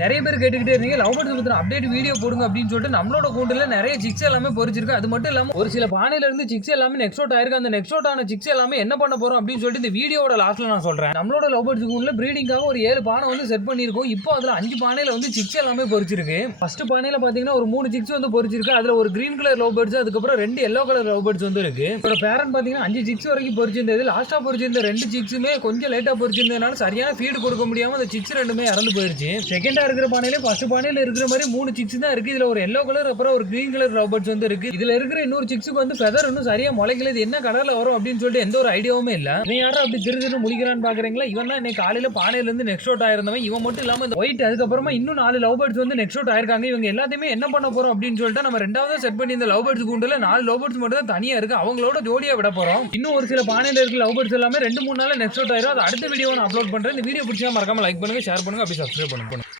நிறைய பேர் கேட்டுக்கிட்டே இருந்தீங்க லவ் பேர்ட்ஸ் பத்தின அப்டேட் வீடியோ போடுங்க அப்படின்னு சொல்லிட்டு நம்மளோட கூண்டுல நிறைய சிக்ஸ் எல்லாமே பொரிச்சிருக்கு. அது மட்டும் இல்லாம ஒரு சில பானையில இருந்து சிக்ஸ் எல்லாமே நெக்ஸ்ட் அவுட் ஆயிருக்கு. அந்த நெக்ஸ்ட் அவுட் ஆன சிக்ஸ் எல்லாமே என்ன பண்ண போறோம் அப்படின்னு சொல்லிட்டு இந்த வீடியோட லாஸ்ட்ல நான் சொல்றேன். நம்மளோட லவ் பேர்ட்ஸ் கூண்டுல ப்ரீடிங்காக ஒரு 7 பானை வந்து செட் பண்ணிருக்கோம். இப்போ அதுல 5 பானையில வந்து சிக்ஸ் எல்லாமே பொரிச்சிருக்கு. ஃபர்ஸ்ட் பானையில பாத்தீங்கன்னா ஒரு 3 சிக்ஸ் வந்து பொரிச்சிருக்கு. அதுல ஒரு கிரீன் கலர் லவ் பேர்ட்ஸ், அதுக்கப்புறம் 2 எல்லோ கலர் லவ் பேர்ட்ஸ் வந்து இருக்கு. ஒரு பேரண்ட் பாத்தீங்கன்னா 5 சிக்ஸ் வரைக்கும் பொரிச்சிருந்தது. லாஸ்டா பொரிச்சிருந்த 2 சிக்ஸுமே கொஞ்சம் லேட்டா பொரிச்சிருந்ததுனால சரியான ஃபீட் கொடுக்க முடியாம அந்த சிக்ஸ் ரெண்டுமே இறந்து போயிருச்சு. செகண்டா இருக்கிற பானையில ஃபர்ஸ்ட் பானையில இருக்கிற மாதிரி 3 சிக்ஸ் தான் இருக்கு. இதுல ஒரு எல்லோ கலர் அப்புறம் ஒரு கிரீன் கலர் லவ் பேர்ட்ஸ் வந்து இருக்கு. இதுல இருக்கிற இன்னொரு சிக்ஸுக்கு வந்து ஃபெதர் இன்னும் சரியா முளைக்கல. இது என்ன கலர்ல வரும் அப்படின்னு சொல்லிட்டு எந்த ஒரு ஐடியாவுமே இல்ல. இவன் யாரும் அப்படி திரு முழிக்கிறான்னு பாக்குறீங்களா? இவன் தான் இன்னைக்கு காலையில பானையில இருந்து நெக்ஸ்ட் அவுட் ஆயிருந்தவன். இவன் மட்டும் இல்லாம இந்த ஒயிட் அதுக்கப்புறமா இன்னும் 4 லவ் பேர்ட்ஸ் வந்து நெக்ஸ்ட் அவுட் ஆயிருக்காங்க. இவங்க எல்லாத்தையுமே என்ன பண்ண போறோம் அப்படின்னு சொல்லிட்டு நம்ம ரெண்டாவது செட் பண்ணி இந்த லவ் பேர்ட்ஸ் கூண்டுல 4 லவ் பேர்ட்ஸ் மட்டும் தான் தனியா இருக்கு. அவங்களோட ஜோடியா விட போறோம். இன்னும் ஒரு சில பானையில இருக்க லவ் பேர்ட்ஸ் எல்லாமே 2-3 நாள்ல நெக்ஸ்ட் அவுட் ஆயிரும். அது அடுத்த வீடியோ நான் அப்லோட் பண்றேன். இந்த வீடியோ பிடிச்சா மறக்காம லைக் பண்ணுங்க, ஷேர் பண்ணுங்க, அப்படி சப்ஸ்கிரைப் பண்ணுங்க.